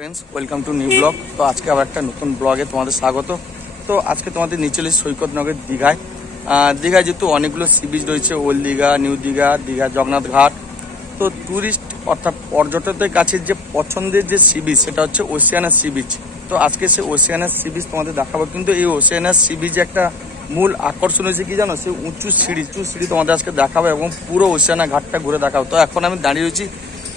Friends welcome to new blog তো আজকে আবার একটা নতুন ব্লগে তোমাদের স্বাগত। তো আজকে তোমাদের নিচলি সৈকতনগর দীঘায়। দীঘায় যেহেতু অনেকগুলো সি বিচ রয়েছে ওল্ড দীঘা নিউ দীঘা দীঘা জগন্নাথ ঘাট তো ট্যুরিস্ট অর্থাৎ পর্যটকদের কাছে যে পছন্দের যে সি বিচ সেটা হচ্ছে ওশিয়ানা সি বিচ তো আজকে সে ওশিয়ানা সি বিচ তোমাদের দেখাবো, কিন্তু এই ওশিয়ানা সি বিচ একটা মূল আকর্ষণ হয়েছে কি জানো? সে উঁচু সিঁড়ি উঁচু সিঁড়ি তোমাদের আজকে দেখাবো এবং পুরো ওশিয়ানা ঘাটটা ঘুরে দেখাবো। তো এখন আমি দাঁড়িয়ে রয়েছি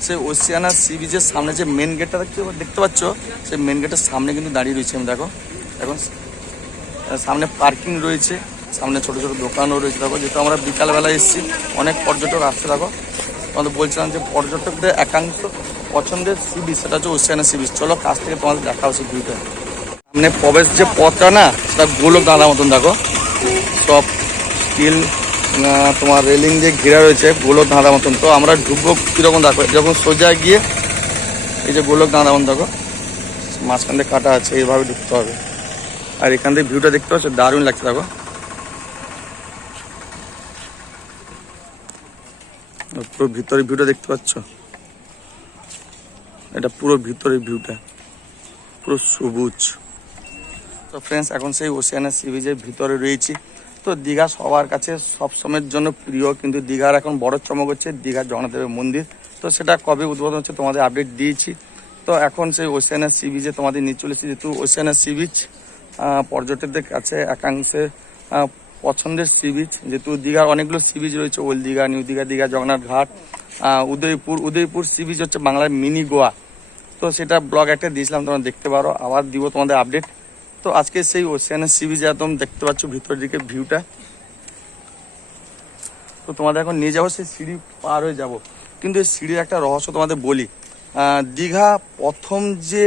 সেই ওশিয়ানা সি বিচের সামনে যে মেন গেটটা দেখতে দেখতে পাচ্ছ? সেই মেন গেটের সামনে কিন্তু দাঁড়িয়ে রয়েছে, আমি দেখো। এখন সামনে পার্কিং রয়েছে, সামনে ছোট ছোট দোকানও রয়েছে। দেখো, যেহেতু আমরা বিকালবেলা এসেছি, অনেক পর্যটক আসছে, দেখো। তোমাদের বলছিলাম যে পর্যটকদের একাংশ পছন্দের সি বিচ সেটা হচ্ছে ওশিয়ানা সি বিচ চলো, কাছ থেকে তোমাদের দেখা হচ্ছে ভিউটা। সামনে প্রবেশ যে পথটা না, সেটা গোলক দাঁড়ার মতন, দেখো। সব স্টিল তোমার রেলিং দিয়ে ঘেরা রয়েছে, গোলক দাঁড়ার মতন। তো আমরা ঢুকবো কীরকম দেখো? যখন সোজা গিয়ে, এই যে গোলক দাঁড়ার মতন দেখো, মাঝখান দিয়ে কাটা আছে, এইভাবে ঢুকতে হবে। আর এখান থেকে ভিউটা দেখতে পাচ্ছ, দারুণ লাগছে, দেখো। পুরো ভিতরে ভিউটা দেখতে পাচ্ছ? এটা পুরো ভিতরে ভিউটা পুরো সবুজ। তো ফ্রেন্ডস এখন সেই ওশিয়ানা সি বিচের ভিতরে রয়েছি। তো দীঘা সবার কাছে সবসময়ের জন্য প্রিয়, কিন্তু দীঘার এখন বড় চমক হচ্ছে দীঘার জগন্নাথদেবের মন্দির। তো সেটা কবে উদ্বোধন হচ্ছে তোমাদের আপডেট দিয়েছি। তো এখন সেই ওশিয়ানা সি বিচে তোমাদের নিয়ে চলেছি যেহেতু ওশিয়ানা সি বিচ পর্যটকদের কাছে একাংশে পছন্দের সি বিচ যেহেতু দীঘার অনেকগুলো সি বিচ রয়েছে old Digha new Digha Digha Jagannath Ghat Udaipur Udaipur C beach হচ্ছে বাংলার মিনি গোয়া তো সেটা ব্লগ একটা দিয়েছিলাম, তোমরা দেখতে পারো। আবার দিব তোমাদের আপডেট তো আজকে সেই ওশিয়ানের সি বিচ একদম দেখতে পাচ্ছ ভিতর দিকে ভিউটা তো তোমাদের এখন নিয়ে যাব, সেই সিঁড়ি পার হয়ে যাব। কিন্তু এই সিঁড়ির একটা রহস্য তোমাদের বলি। দীঘা প্রথম যে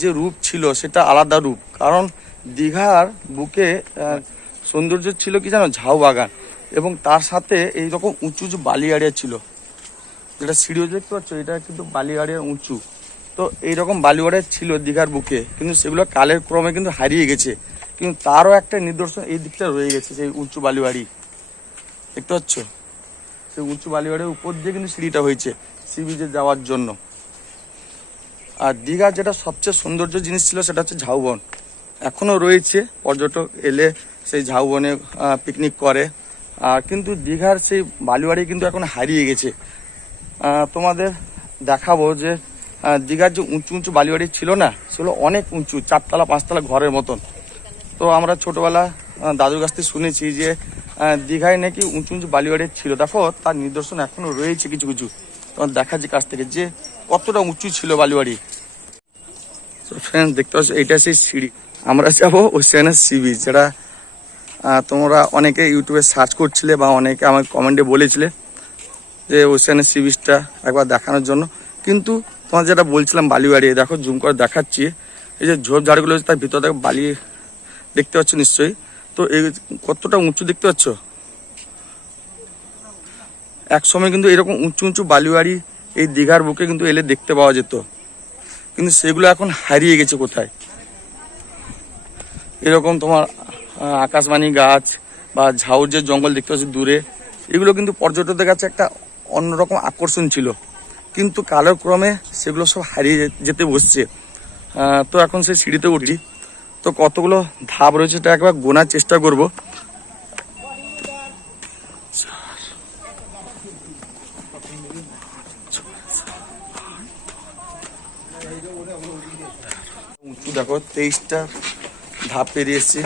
যে রূপ ছিল সেটা আলাদা রূপ। কারণ দীঘার বুকে সৌন্দর্য ছিল কি জানো? ঝাউ বাগান। এবং তার সাথে এই রকম উঁচু উঁচু বালি আড়িয়া ছিল। যেটা সিঁড়িও দেখতে পাচ্ছ, এটা কিন্তু বালি আড়িয়া উঁচু। তো এইরকম বালিওয়াড়ে ছিল দীঘার বুকে, কিন্তু সেগুলো কালের ক্রমে কিন্তু হারিয়ে গেছে। কিন্তু তারও একটা নিদর্শন এই দিকটা রয়ে গেছে, সেই উঁচু বালিবাড়ি দেখতে পাচ্ছ? সেই উঁচু বালিবাড়ির উপর দিয়ে কিন্তু সিঁড়িটা হয়েছে সি বিচে যাওয়ার জন্য। আর দীঘার যেটা সবচেয়ে সৌন্দর্য জিনিস ছিল সেটা হচ্ছে ঝাউবন। এখনও রয়েছে, পর্যটক এলে সেই ঝাউবনে পিকনিক করে। আর কিন্তু দীঘার সেই বালিবাড়ি কিন্তু এখন হারিয়ে গেছে। তোমাদের দেখাবো যে দীঘার যে উঁচু উঁচু বালিবাড়ি ছিল না, সেগুলো অনেক উঁচু, চারতলা, পাঁচতলা ঘরের মতন। তো আমরা ছোটবেলা দাদুর কাছ থেকে শুনেছি যে দীঘায় নাকি উঁচু উঁচু বালিবাড়ি ছিল। দেখো, তার নিদর্শন এখনও রয়েছে কিছু কিছু। তোমার দেখাচ্ছি কাছ থেকে যে কতটা উঁচু ছিল বালিবাড়ি। ফ্রেন্ডস দেখতে পাচ্ছ, এইটা সেই সিঁড়ি। আমরা যাব ওশিয়ানের সি বিচ, যেটা তোমরা অনেকে ইউটিউবে সার্চ করছিলে বা অনেকে আমার কমেন্টে বলেছিলে যে ওশিয়ানের সি বিচটা একবার দেখানোর জন্য। কিন্তু তোমার যেটা বলছিলাম বালিবাড়ি, দেখো জুম করে দেখাচ্ছি। এই যে ঝোপ ঝাড়গুলো তার ভিতর দেখো বালি দেখতে পাচ্ছ নিশ্চয়ই। তো এই কতটা উঁচু দেখতে পাচ্ছ? এক সময় কিন্তু এরকম উঁচু উঁচু বালিবাড়ি এই দীঘার বুকে কিন্তু এলে দেখতে পাওয়া যেত। কিন্তু সেগুলো এখন হারিয়ে গেছে কোথায়? এরকম তোমার আকাশবাণী গাছ বা ঝাউর যে জঙ্গল দেখতে পাচ্ছি দূরে, এগুলো কিন্তু পর্যটকদের কাছে একটা অন্যরকম আকর্ষণ ছিল। কিন্তু কালক্রমে সেগুলো সব হারিয়ে যেতে বসছে। তো এখন সেই সিঁড়িতে উঠি। তো কতগুলো ধাপ রয়েছে এটা একবার গোনার চেষ্টা করব। উঁচু দেখো, তেইশটা ধাপ পেরিয়ে এসছে।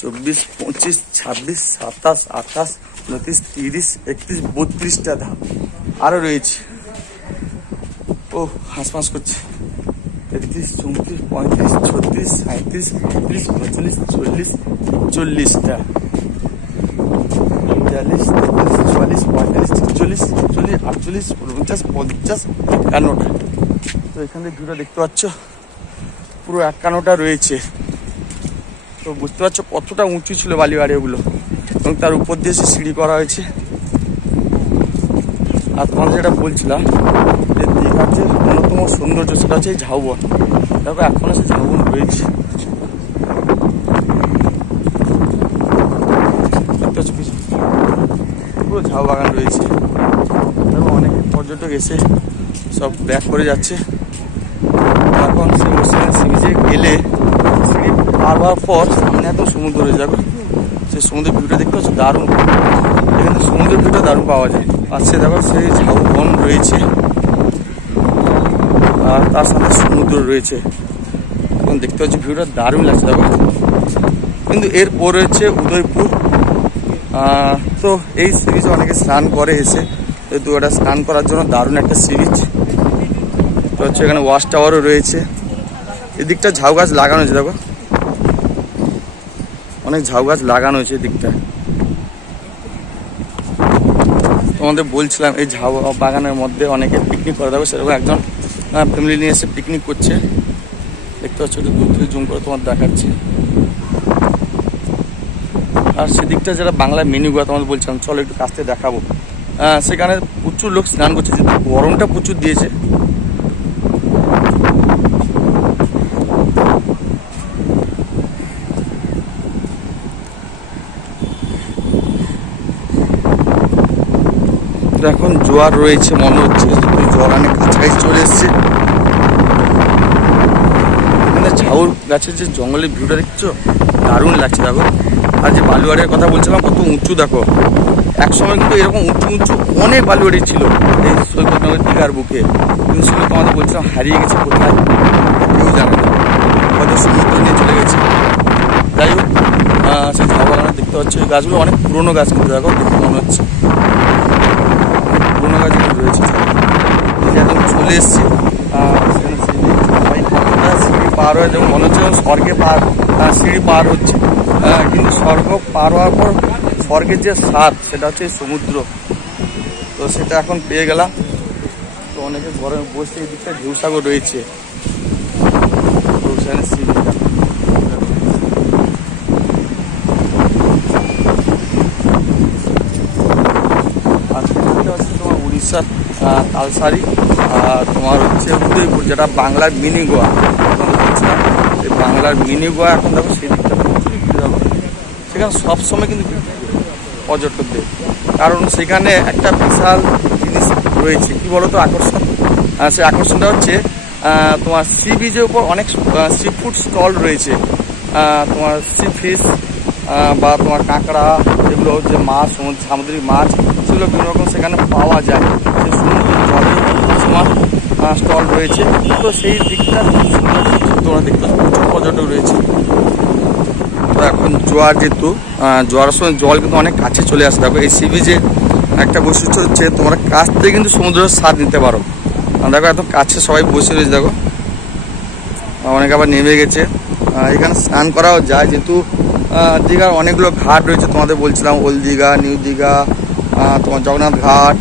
চব্বিশ, পঁচিশ, ছাব্বিশ, সাতাশ, আঠাশ, উনত্রিশ, তিরিশ, একত্রিশ, বত্রিশটা ধাপ আরও রয়েছে। ও হাঁসফাঁস করছে। একত্রিশ চৌত্রিশ, পঁয়ত্রিশ, ছত্রিশ সাঁত্রিশ আটত্রিশ উনচল্লিশ, চল্লিশ, চল্লিশটা। বিয়াল্লিশ তেতাল্লিশ চুয়াল্লিশ, পঁয়তাল্লিশ, ছেচল্লিশ চল্লিশ আটচল্লিশ, উনপঞ্চাশ, পঞ্চাশ, একান্নটা। তো এখান থেকে ভিউটা দেখতে পাচ্ছ। পুরো একান্নটা রয়েছে। তো বুঝতে পারছ কতটা উঁচু ছিল বালিবাড়ি ওগুলো এবং তার উপর দিয়ে সিঁড়ি করা হয়েছে। আর তোমাদের যেটা বলছিলাম যে দীঘার যে অন্যতম সৌন্দর্য, সেটা হচ্ছে ঝাউবন। দেখো, এখনও সে ঝাউবন রয়েছে পুরো ঝাউ বাগান রয়েছে। দেখো, অনেক পর্যটক এসে সব ব্যাক করে যাচ্ছে। এখন সে গেলে সিঁড়ি পার হওয়ার পর সামনে একদম সমুদ্র রয়েছে। দেখো, সেই সমুদ্রের ভিউটা দেখতে পাচ্ছ? দারুণ। এখানে সমুদ্রের ভিউটা দারুণ পাওয়া যায়। পাশে দেখো, সেই ঝাউ বন রয়েছে। আর তার সাথে সমুদ্র রয়েছে। এখন দেখতে পাচ্ছি ভিউটা দারুণ লাগছে, দেখো। কিন্তু এরপর রয়েছে উদয়পুর। তো এই সি বিচে অনেকে স্নান করে এসে যেহেতু এটা স্নান করার জন্য দারুণ একটা সি বিচ তো হচ্ছে এখানে ওয়াশ টাওয়ারও রয়েছে। এদিকটা ঝাউ গাছ লাগানো হয়েছে, দেখো। অনেক ঝাউ গাছ লাগানো হয়েছে এদিকটা। তোমাদের বলছিলাম, এই ঝাউ বাগানের মধ্যে অনেকে পিকনিক করে, দেখো সেরকম একজন ফ্যামিলি নিয়ে এসে পিকনিক করছে। দেখতে পাচ্ছ একটু দূর থেকে জুম করে তোমার দেখাচ্ছি। আর সেদিকটা যারা বাংলা মেনুগুলো তোমাদের বলছিলাম চলো একটু কাছ থেকে দেখাবো। আহ, সেখানে প্রচুর লোক স্নান করছে যেহেতু গরমটা প্রচুর দিয়েছে। তো এখন জোয়ার রয়েছে, মনে হচ্ছে জল অনেক কাছাকাছি চলে এসছে। এখানে ঝাউর গাছের যে জঙ্গলের ভিউটা দেখছ, দারুণ লাগছে দেখো। আর যে বালুয়াড়ির কথা বলছিলাম, কত উঁচু দেখো। এক সময় কিন্তু এরকম উঁচু উঁচু অনেক বালুয়াড়ি ছিল এই সৈকতনগর দীঘার বুকে। কিন্তু সেগুলো তোমাদের বলছিলাম হারিয়ে গেছে কোথায়, কেউ জানে না। হয়তো সমুদ্র নিয়ে চলে গেছে। যাই হোক সেই ঝাউ বাগানে দেখতে পাচ্ছি ওই গাছগুলো, অনেক পুরোনো গাছ কিন্তু দেখো, দেখে মনে হচ্ছে। গাছগুলো রয়েছে যে চলে এসছে। সিঁড়ি পার হয়ে, যেমন মনে হচ্ছে স্বর্গে পার সিঁড়ি পার হচ্ছে। কিন্তু স্বর্গ পার হওয়ার পর স্বর্গের যে স্বাদ, সেটা হচ্ছে সমুদ্র। তো সেটা এখন পেয়ে গেলাম। তো অনেকে ঘরে বসে এই দিকটা ঢেউসাগর রয়েছে তো সেখানে সিঁড়িটা আর সেটা হচ্ছে তোমার উড়িষ্যার আহ, তালসারি আর তোমার হচ্ছে উদয়পুর, যেটা বাংলার মিনি গোয়া। এই বাংলার মিনি গোয়া এখন দেখো সেই দিকটা প্রচুর ভিড় দেখো সেখানে সবসময় কিন্তু পর্যটকদের। কারণ সেখানে একটা বিশাল জিনিস রয়েছে। কি বলতো? আকর্ষণ। সেই আকর্ষণটা হচ্ছে তোমার সি বিচের উপর অনেক সি ফুড স্টল রয়েছে। তোমার সি ফিশ বা তোমার কাঁকড়া এগুলো যে মাছ, সমুদ্র সামুদ্রিক মাছ, সেগুলো বিভিন্ন রকম সেখানে পাওয়া যায় সেই সমুদ্র জলের উপর তোমার স্টল রয়েছে। তো সেই দিকটা তোমরা দেখতে পর্যটক রয়েছে। তো এখন জোয়ার যেহেতু জোয়ারের সময় জল কিন্তু অনেক কাছে চলে আসে। দেখো, এই সি বিচে একটা বৈশিষ্ট্য হচ্ছে, তোমরা কাছ থেকে কিন্তু সমুদ্রের স্বাদ নিতে পারো। দেখো, এত কাছে সবাই বসে রয়েছে, দেখো। অনেক আবার নেমে গেছে। এখানে স্নান করাও যায়, যেহেতু দীঘার অনেকগুলো ঘাট রয়েছে, তোমাদের বলছিলাম, ওল্ড দীঘা, নিউ দীঘা তোমার জগন্নাথ ঘাট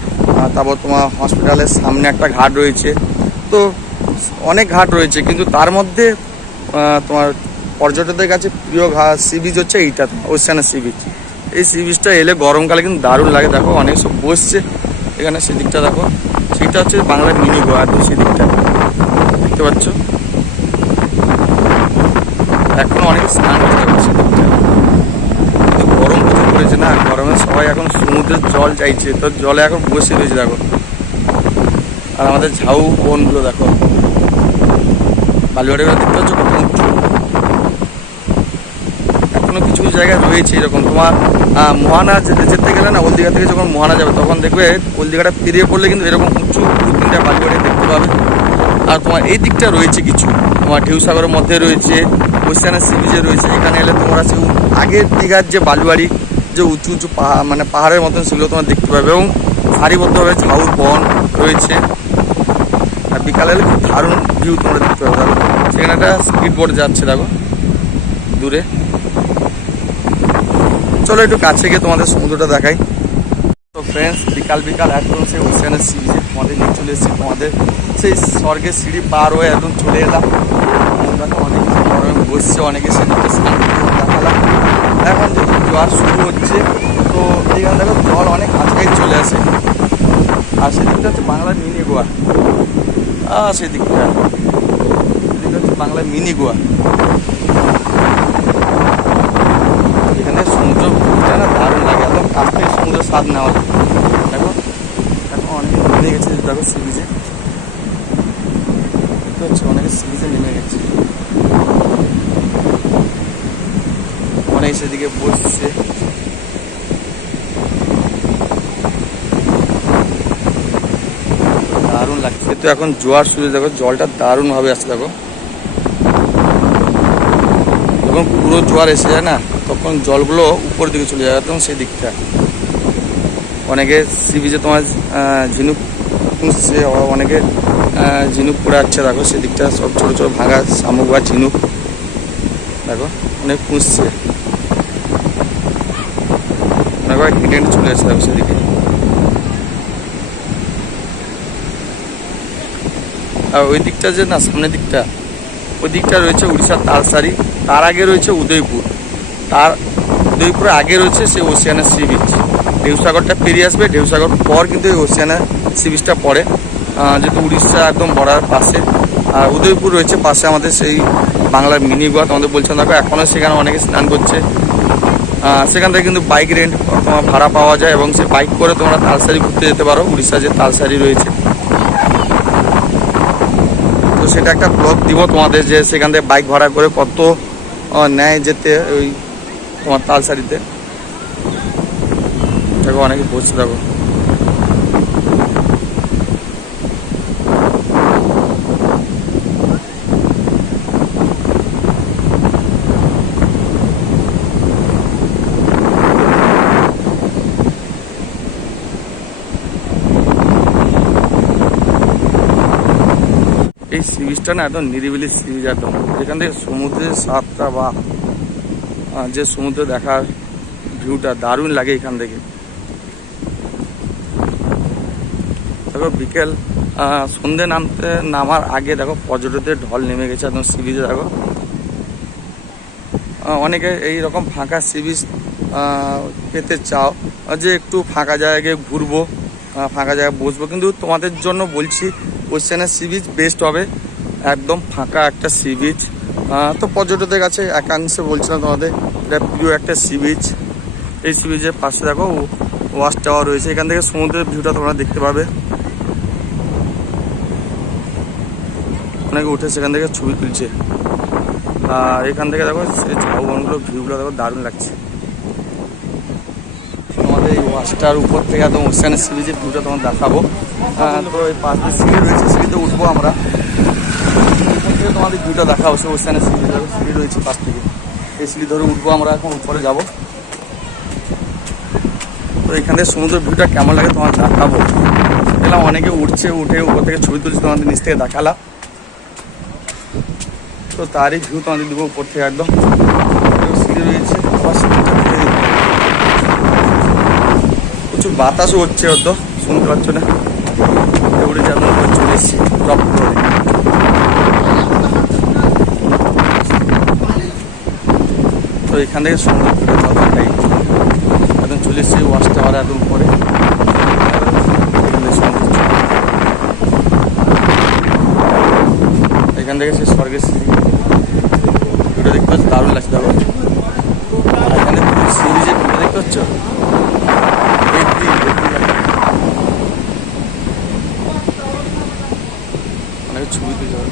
তারপর তোমার হসপিটালের সামনে একটা ঘাট রয়েছে। তো অনেক ঘাট রয়েছে, কিন্তু তার মধ্যে তোমার পর্যটকদের কাছে প্রিয় ঘাট সি বিচ হচ্ছে এইটা ওশানের সি বিচ এই সি বিচটা এলে গরমকালে কিন্তু দারুণ লাগে। দেখো অনেক সব বসছে, এখানে সেদিকটা দেখো সেটা হচ্ছে বাংলার মিনি গোয়া কি সেদিকটা। দেখতে পাচ্ছ? এখন অনেক স্নান করতে পারছে গরম প্রচুর পড়েছে না, গরমে সবাই এখন সমুদ্রের জল চাইছে, তো জলে এখন বসে রয়েছে, দেখো। আর আমাদের ঝাউ বনগুলো দেখো। বালুয়াড়িগুলো দেখতে পাচ্ছ কত উঁচু। এখনও কিছু জায়গায় রয়েছে এরকম। তোমার মোহানা যেতে যেতে গেলে না ওল দীঘা থেকে যখন মোহানা যাবে তখন দেখবে ওল দীঘাটা পেরিয়ে পড়লে কিন্তু এরকম উঁচু দু তিনটা বালুয়াড়ি দেখতে পাবে। আর তোমার এই দিকটা রয়েছে কিছু। তোমার ঢেউ সাগরের মধ্যে রয়েছে ওয়েস্টার্নের সি রয়েছে। এখানে এলে তোমরা সেই আগের দীঘার যে বালুয়াড়ি যে উঁচু উঁচু পাহাড় মানে পাহাড়ের মতন সেগুলো তোমার দেখতে পাবে এবং সারিবদ্ধভাবে ঝাউর বন রয়েছে। আর বিকালে এলে খুব দারুণ ভিউ তোমরা দেখতে পাবে দেখো সেখানে একটা স্পিড বোর্ড যাচ্ছে, দেখো, দূরে। চলো একটু কাছে গিয়ে তোমাদের সমুদ্রটা দেখাই। তো ফ্রেন্ডস বিকাল বিকাল একদম সেই ওশানের সি বিচে তোমাদের নিয়ে চলে এসেছি, তোমাদের সেই স্বর্গের সিঁড়ি পার হয়ে একদম চলে এলাম। অনেক গরমে বসছে অনেকে সে দেখালাম। এখন যেহেতু জোয়ার শুরু হচ্ছে, তো এইখানে দেখো জল অনেক কাছাকাছি চলে আসে। আর সেদিকটা হচ্ছে বাংলার মিনি গোয়া। সেদিকটা এদিকটা হচ্ছে বাংলায় মিনি গোয়া। এখানে সৌন্দর্যটা না দারুণ লাগে একদম কাছে সৌন্দর্য স্বাদ নেওয়া লাগে দেখো এখন অনেকে নেমে গেছে, দেখো সি বিচে হচ্ছে অনেকে সি বিচে নেমে গেছে। অনেকে সেদিকে বসছে। লাগছে। তো এখন জোয়ার শুরু দেখো, জলটা দারুণ ভাবে আসছে, দেখো। যখন পুরো জোয়ার এসে যায় না, তখন জলগুলো উপর দিকে চলে যায়, একদম সেই দিকটা। অনেকে সি বিচে তোমার ঝিনুক খুঁজছে অনেকে ঝিনুক পড়ে যাচ্ছে দেখো সেদিকটা সব ছোটো ছোটো ভাঙা শামুক বা ঝিনুক, দেখো, অনেক খুঁজছে অনেক হেঁটে চলে আসছে দেখো সেদিকে আর ওই দিকটা যে না, সামনের দিকটা, ওই দিকটা রয়েছে উড়িষ্যার তালসারি, তার আগে রয়েছে উদয়পুর। তার উদয়পুরের আগে রয়েছে সেই ওসিয়ানা সি বিচ ঢেউসাগরটা পেরিয়ে আসবে, ঢেউসাগর পর কিন্তু এই ওসিয়ানা সি বিচটা পড়ে যেহেতু উড়িষ্যা একদম বর্ডার পাশে। আর উদয়পুর রয়েছে পাশে আমাদের সেই বাংলার মিনি গোয়া, তোমাদের বলছিলাম, দেখো এখনও সেখানে অনেকে স্নান করছে। সেখান থেকে কিন্তু বাইক রেন্ট তোমার ভাড়া পাওয়া যায় এবং সে বাইক করে তোমরা তালসারি ঘুরতে যেতে পারো উড়িষ্যা যে তালসারি রয়েছে তো সেটা একটা ব্লগ দিব তোমাদের যে সেখান থেকে বাইক ভাড়া করে কত নেয় যেতে ওই তোমার তালসারিতে। দেখো, অনেকে বসছে, দেখো। এই না একদম নিরিবিলি সি বিচ একদম যেখান থেকে সমুদ্রের স্বাদটা বা যে সমুদ্র দেখার ভিউটা দারুণ লাগে এখান থেকে। দেখো বিকেল সন্ধে নামতে, নামার আগে দেখো পর্যটকদের ঢল নেমে গেছে একদম সি বিচে, দেখো। অনেকে এই রকম ফাঁকা সি বিচ পেতে চাও যে একটু ফাঁকা জায়গায় ঘুরবো ফাঁকা জায়গায় বসবো। কিন্তু তোমাদের জন্য বলছি ওয়েস্টার্নের সি বিচ বেস্ট হবে। একদম ফাঁকা একটা সি বিচ তো পর্যটকদের কাছে একাংশে বলছিলাম তোমাদের, এটা প্রিয় একটা সি বিচ এই সি বিচের পাশে দেখো ওয়াশ টাওয়ার রয়েছে। এখান থেকে সমুদ্রের ভিউটা তোমরা দেখতে পাবে। অনেকে উঠে সেখান থেকে ছবি তুলছে। আর এখান থেকে দেখো, সেই ঝাউবনগুলো ভিউগুলো দেখো, দারুণ লাগছে। তোমাদের এই ওয়াশটার উপর থেকে একদম ওশানের সি বিচের ভিউটা তোমার দেখাবো। তো এই পাশ সিঁড়ি রয়েছে সিঁড়িতে উঠবো আমরা। তোমাদের ভিউটা দেখা সে ওশানের সিঁড়ি দেখো সিঁড়ি রয়েছে পাশ থেকে। এই সিঁড়ি ধরে উঠবো আমরা এখন, উপরে যাব। তো এখান সমুদ্রের ভিউটা কেমন লাগে তোমার দেখাবো। দেখলাম অনেকে উঠছে, উঠে উপর থেকে ছবি তুলছে, তোমাদের নিচ থেকে দেখালাম। তো তারই ভিউ তোমাদের দেবো উপর থেকে একদম। সিঁড়ি রয়েছে। প্রচুর বাতাসও হচ্ছে হয়তো শুনতে পাচ্ছ না? উড়ে যাব চলে এসেছি টপ করে। তো এখান থেকে সুন্দর করে জল খাই একদম চলে এসেছি ওয়াশ টাওয়ার একদম পরে এখান থেকে। এখান সে স্বর্গের সিঁড়ি। ভিডিও দেখতে পাচ্ছি দারুণ লাগছে দেখো আর এখানে পুরো সিঁড়ি যে ভিডিও দেখতে পাচ্ছ হেব্বি, হেব্বি লাগে। অনেক ছবি তুলছে ওরা।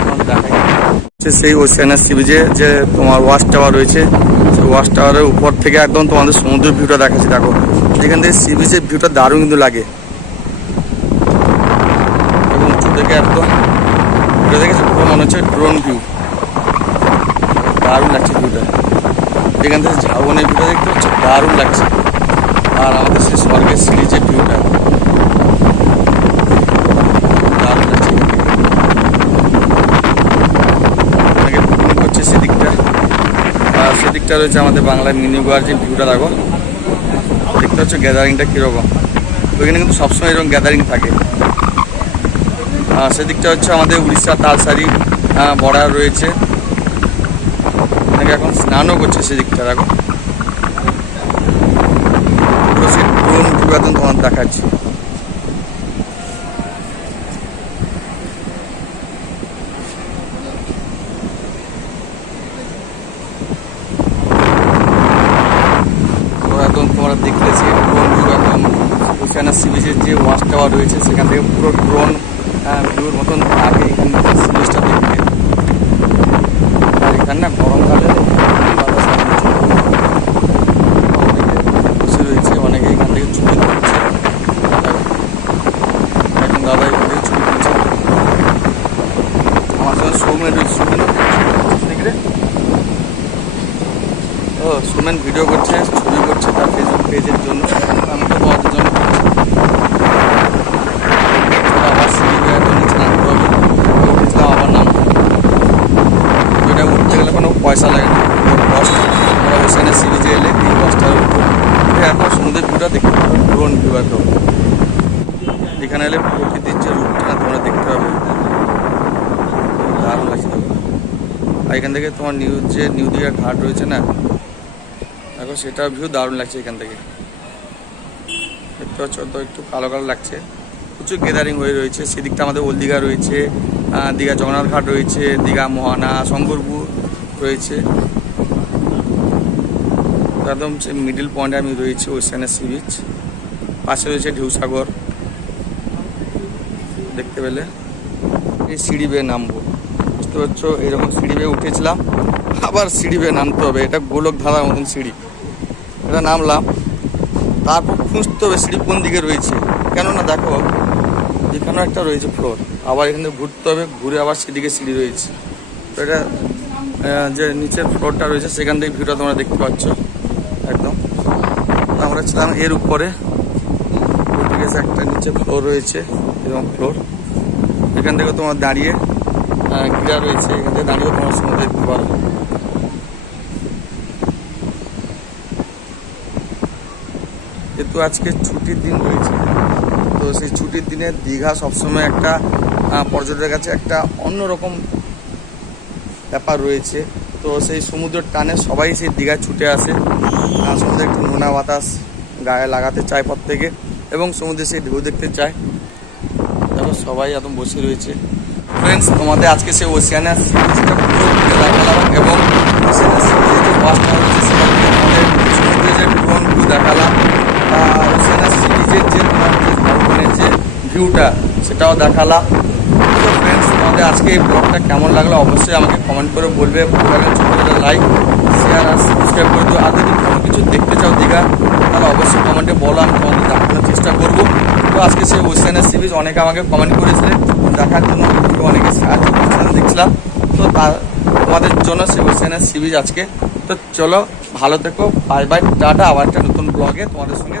তোমাদের দেখাই। হচ্ছে সেই ওশিয়ানার সি যে তোমার ওয়াশ টাওয়ার রয়েছে, সেই ওয়াশ টাওয়ারের উপর থেকে একদম তোমাদের সমুদ্রের ভিউটা দেখাচ্ছি, দেখো। এখান থেকে সি বিচের ভিউটা দারুণ কিন্তু লাগে। এবং উঁচু থেকে একদম ভিউটা দেখেছ পুরো মনে হচ্ছে ড্রোন ভিউ দারুণ লাগছে ভিউটা এখান থেকে ঝাউবনের ভিউটা দেখতে পাচ্ছ, দারুণ লাগছে। আর আমাদের সেই স্বর্গের সিরিজের ভিউটা দারুণ লাগছে অনেকে পিকনিক করছে সেদিকটা আর সেদিকটা রয়েছে আমাদের বাংলার মিনি গোয়ার যে ভিউটা দেখো, দেখতে পাচ্ছ গ্যাদারিংটা কীরকম। ওইখানে কিন্তু সবসময় এরকম গ্যাদারিং থাকে। সেদিকটা হচ্ছে আমাদের উড়িষ্যা তালসারি বর্ডার রয়েছে। অনেকে এখন স্নানও করছে সেদিকটা, দেখো। পুরো সে ড্রোন ভিউ একদম তোমার দেখাচ্ছি তো একদম তোমরা দেখলে সে ড্রোন ভিউ একদম ওশানা সি বিচের যে ওয়াচ টাওয়ার রয়েছে সেখান থেকে পুরো ড্রোন ভিউর মতন আগে এখানে সি বিচটা দেখতে আর এখানে না গরমকাল ওম্যান ভিডিও করছে ছবি করছে তার ফেসবুক পেজের জন্য আমি তো তোমাদের জন্য করছি চলো আবার সিঁড়ি বেয়ে একদম নিচে নামতে হবে উঠেছিলাম আবার নাম এটা উঠতে গেলে কোনো পয়সা লাগে না কষ্ট আমরা ওখানে সি বিচে এলে এই কষ্টটার উপর উঠে একবার সমুদ্রের ভিউটা দেখতে পাবো ড্রোন ভিউ একদম এখানে এলে প্রকৃতির যে রূপটা, তোমরা দেখতে পাবে। দারুণ লাগছে আর এখান থেকে তোমার নিউ, যে নিউ দীঘা ঘাট রয়েছে না, দেখো সেটার ভিউ দারুণ লাগছে এখান থেকে। দেখতে পাচ্ছ একটু কালো কালো লাগছে। প্রচুর গ্যাদারিং হয়ে রয়েছে। সেদিকটা আমাদের ওল্ড দীঘা রয়েছে দীঘা জগন্নাথ ঘাট রয়েছে, দীঘা মোহানা, শঙ্করপুর রয়েছে। একদম মিডিল পয়েন্টে আমি রয়েছি ওশানের সি বিচ পাশে রয়েছে ঢেউসাগর। দেখতে পেলে। এই সিঁড়ি বেয়ে নামবো। বুঝতে পারছ? এরকম সিঁড়ি বেয়ে উঠেছিলাম, আবার সিঁড়ি বেয়ে নামতে হবে। এটা গোলক ধাঁধার মতন সিঁড়ি। এটা নামলাম। তারপর খুঁজতে হবে সিঁড়ি কোন দিকে রয়েছে। কেননা দেখো, এখানেও একটা রয়েছে ফ্লোর আবার এখানে ঘুরতে হবে, ঘুরে আবার সেদিকে সিঁড়ি রয়েছে। তো এটা যে নিচের ফ্লোরটা রয়েছে, সেখান থেকে ভিউটা তোমরা দেখতে পাচ্ছ। একদম। আমরা ছিলাম এর উপরে। একটা নিচে ফ্লোর রয়েছে। এরকম ফ্লোর। এখান থেকে তোমার দাঁড়িয়ে ঘিরা রয়েছে। এখান থেকে দাঁড়িয়ে তোমার সময় দেখতে পারো। যেহেতু আজকে ছুটির দিন রয়েছে, তো সেই ছুটির দিনে দীঘা সবসময় একটা পর্যটকের কাছে একটা অন্যরকম ব্যাপার রয়েছে। তো সেই সমুদ্রের টানে সবাই সেই দীঘায় ছুটে আসে। সমুদ্রে একটু নোনা বাতাস গায়ে লাগাতে চায় প্রত্যেকে এবং সমুদ্রে সেই ঢেউ দেখতে চায়। সবাই একদম বসে রয়েছে। ফ্রেন্ডস তোমাদের আজকে সে ওশিয়ানা সি বিচটা দেখালাম এবং ওশিয়ানা সি বিচের যে বাসটা রয়েছে সেটা তোমাদের সমুদ্রে যে ড্রোন ভিউ দেখালাম। আর ওশিয়ানা সি বিচের যে ঝাড়খণ্ডের যে ভিউটা সেটাও দেখালাম। তো ফ্রেন্ডস তোমাদের আজকে এই ব্লগটা কেমন লাগল অবশ্যই আমাকে কমেন্ট করে বলবে। ছোটো লাইক শেয়ার আর সাবস্ক্রাইব করে দিও। আর যদি কোনো কিছু দেখতে চাও দীঘা, তাহলে অবশ্যই কমেন্টে বলো, আমি তোমাদের দেখানোর চেষ্টা করব। তো আজকে সেই ওয়েস্টার্নের সিরিজ অনেকে আমাকে কমেন্ট করেছিলেন দেখার জন্য অনেকে সাহায্য করেছিলেন দেখছিলাম। তো তা, তোমাদের জন্য সেই ওয়েস্টার্নের সিরিজ আজকে। তো চলো, ভালো থেকো বাই বাই টাটা, আবার একটা নতুন ব্লগে তোমাদের সঙ্গে